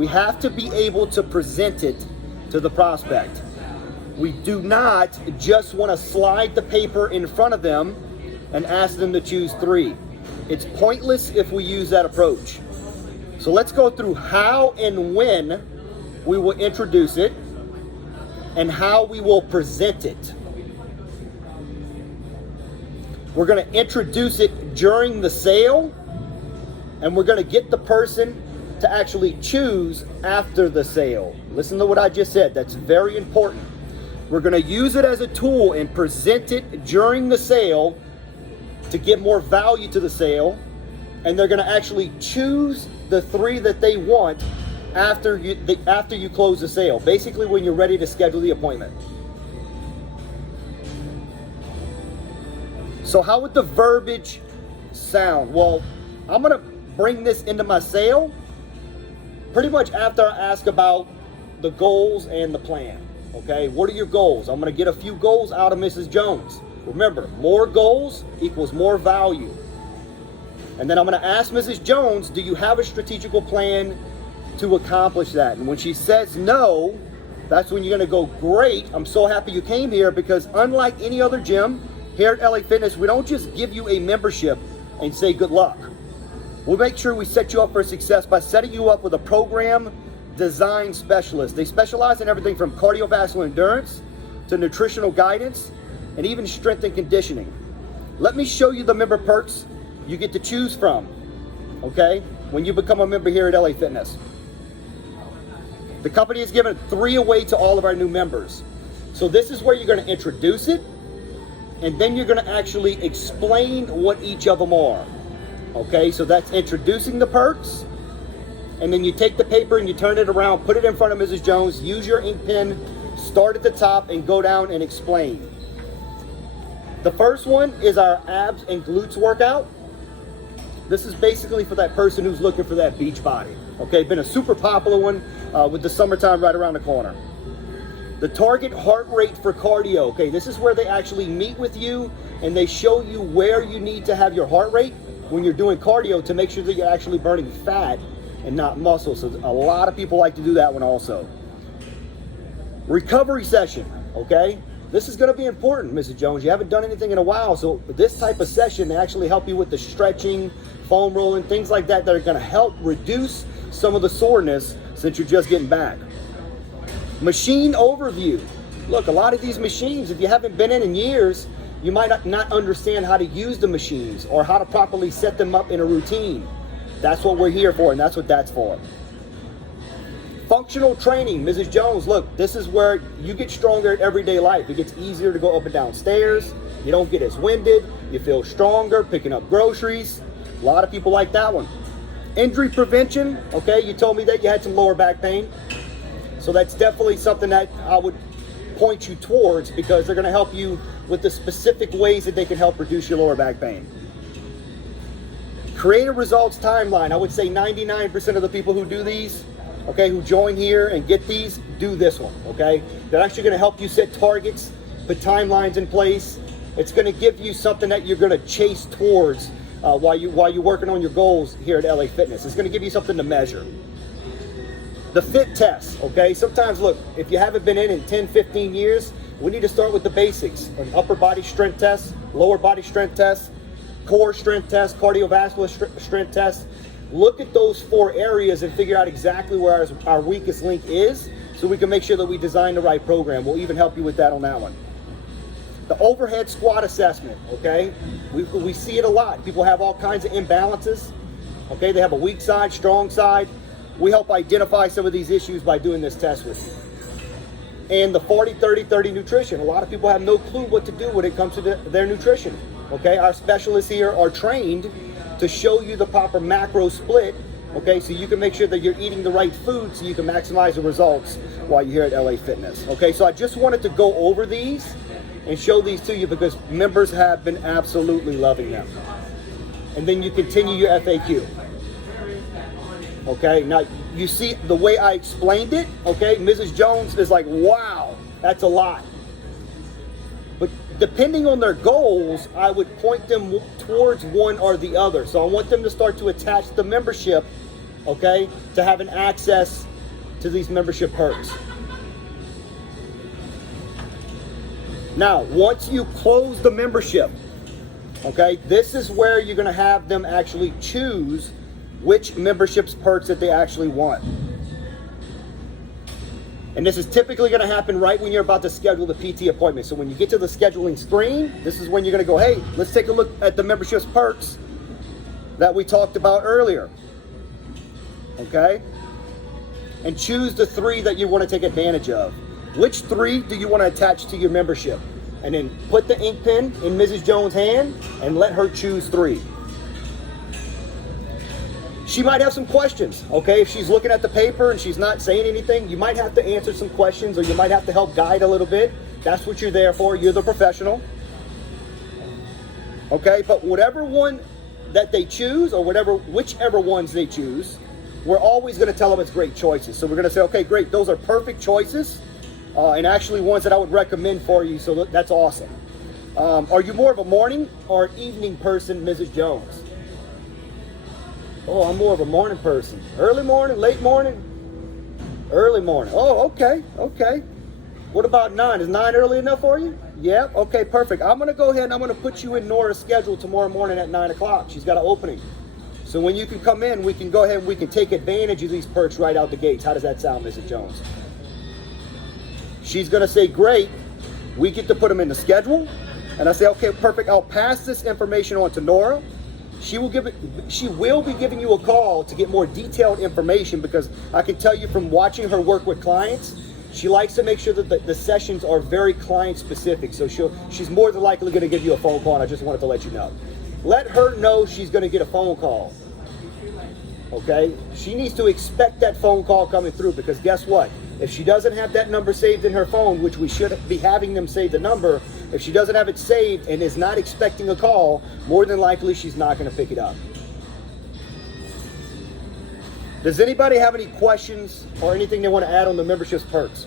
We have to be able to present it to the prospect. We do not just want to slide the paper in front of them and ask them to choose 3. It's pointless if we use that approach. So let's go through how and when we will introduce it and how we will present it. We're going to introduce it during the sale, and we're going to get the person to actually choose after the sale. Listen to what I just said. That's very important. We're going to use it as a tool and present it during the sale to get more value to the sale, and they're going to actually choose the 3 that they want after you close the sale. Basically, when you're ready to schedule the appointment. So how would the verbiage sound? Well, I'm going to bring this into my sale pretty much after I ask about the goals and the plan. Okay, what are your goals? I'm going to get a few goals out of Mrs. Jones. Remember, more goals equals more value. And then I'm going to ask Mrs. Jones, do you have a strategical plan to accomplish that? And when she says no, that's when you're going to go, great, I'm so happy you came here, because unlike any other gym here at LA Fitness, we don't just give you a membership and say good luck. We'll make sure we set you up for success by setting you up with a program design specialist. They specialize in everything from cardiovascular endurance to nutritional guidance and even strength and conditioning. Let me show you the member perks you get to choose from, okay, when you become a member here at LA Fitness. The company has given 3 away to all of our new members. So this is where you're going to introduce it, and then you're going to actually explain what each of them are. Okay, so that's introducing the perks, and then you take the paper and you turn it around, put it in front of Mrs. Jones, use your ink pen, start at the top and go down and explain. The first one is our abs and glutes workout. This is basically for that person who's looking for that beach body. Okay, been a super popular one with the summertime right around the corner. The target heart rate for cardio. Okay, this is where they actually meet with you and they show you where you need to have your heart rate when you're doing cardio to make sure that you're actually burning fat and not muscle. So a lot of people like to do that one also. Recovery session, okay? This is gonna be important, Mrs. Jones. You haven't done anything in a while, so this type of session, they actually help you with the stretching, foam rolling, things like that that are gonna help reduce some of the soreness since you're just getting back. Machine overview. Look, a lot of these machines, if you haven't been in years, you might not understand how to use the machines or how to properly set them up in a routine. That's what we're here for, and that's what that's for. Functional training, Mrs. Jones, look, this is where you get stronger in everyday life. It gets easier to go up and down stairs. You don't get as winded. You feel stronger picking up groceries. A lot of people like that one. Injury prevention, okay, you told me that you had some lower back pain. So that's definitely something that I would point you towards because they're gonna help you with the specific ways that they can help reduce your lower back pain. Create a results timeline. I would say 99% of the people who do these, okay, who join here and get these, do this one, okay? They're actually gonna help you set targets, put timelines in place. It's gonna give you something that you're gonna chase towards while you're working on your goals here at LA Fitness. It's gonna give you something to measure. The fit test, okay? Sometimes, look, if you haven't been in 10, 15 years, we need to start with the basics. An upper body strength test, lower body strength test, core strength test, cardiovascular strength test. Look at those 4 areas and figure out exactly where our weakest link is so we can make sure that we design the right program. We'll even help you with that on that one. The overhead squat assessment, okay? We see it a lot. People have all kinds of imbalances, okay? They have a weak side, strong side. We help identify some of these issues by doing this test with you. And the 40-30-30 nutrition. A lot of people have no clue what to do when it comes to their nutrition, okay? Our specialists here are trained to show you the proper macro split, okay? So you can make sure that you're eating the right food so you can maximize the results while you're here at LA Fitness, okay? So I just wanted to go over these and show these to you because members have been absolutely loving them. And then you continue your FAQ. Okay, now you see the way I explained it, okay? Mrs. Jones is like, wow, that's a lot. But depending on their goals, I would point them towards one or the other. So I want them to start to attach the membership, okay, to having access to these membership perks. Now, once you close the membership, okay, this is where you're going to have them actually choose which memberships perks that they actually want. And this is typically going to happen right when you're about to schedule the PT appointment. So when you get to the scheduling screen, this is when you're going to go, hey, let's take a look at the memberships perks that we talked about earlier. Okay? And choose the 3 that you want to take advantage of. Which 3 do you want to attach to your membership? And then put the ink pen in Mrs. Jones' hand and let her choose 3. She might have some questions, okay? If she's looking at the paper and she's not saying anything, you might have to answer some questions, or you might have to help guide a little bit. That's what you're there for. You're the professional. Okay, but whatever one that they choose, or whichever ones they choose, we're always going to tell them it's great choices. So we're going to say, okay, great, those are perfect choices, and actually ones that I would recommend for you, so that's awesome. Are you more of a morning or an evening person, Mrs. Jones? Oh, I'm more of a morning person. Early morning, late morning? Early morning. Oh, okay, okay. What about 9? Is 9 early enough for you? Yeah, okay, perfect. I'm going to go ahead and I'm going to put you in Nora's schedule tomorrow morning at 9 o'clock. She's got an opening. So when you can come in, we can go ahead and we can take advantage of these perks right out the gates. How does that sound, Mrs. Jones? She's going to say, great. We get to put them in the schedule. And I say, okay, perfect. I'll pass this information on to Nora. She will be giving you a call to get more detailed information, because I can tell you from watching her work with clients, she likes to make sure that the sessions are very client specific. So she's more than likely going to give you a phone call, and I just wanted to let you know. Let her know she's going to get a phone call. Okay? She needs to expect that phone call coming through, because guess what? If she doesn't have that number saved in her phone, which we should be having them save the number, if she doesn't have it saved and is not expecting a call, more than likely she's not going to pick it up. Does anybody have any questions or anything they want to add on the membership perks?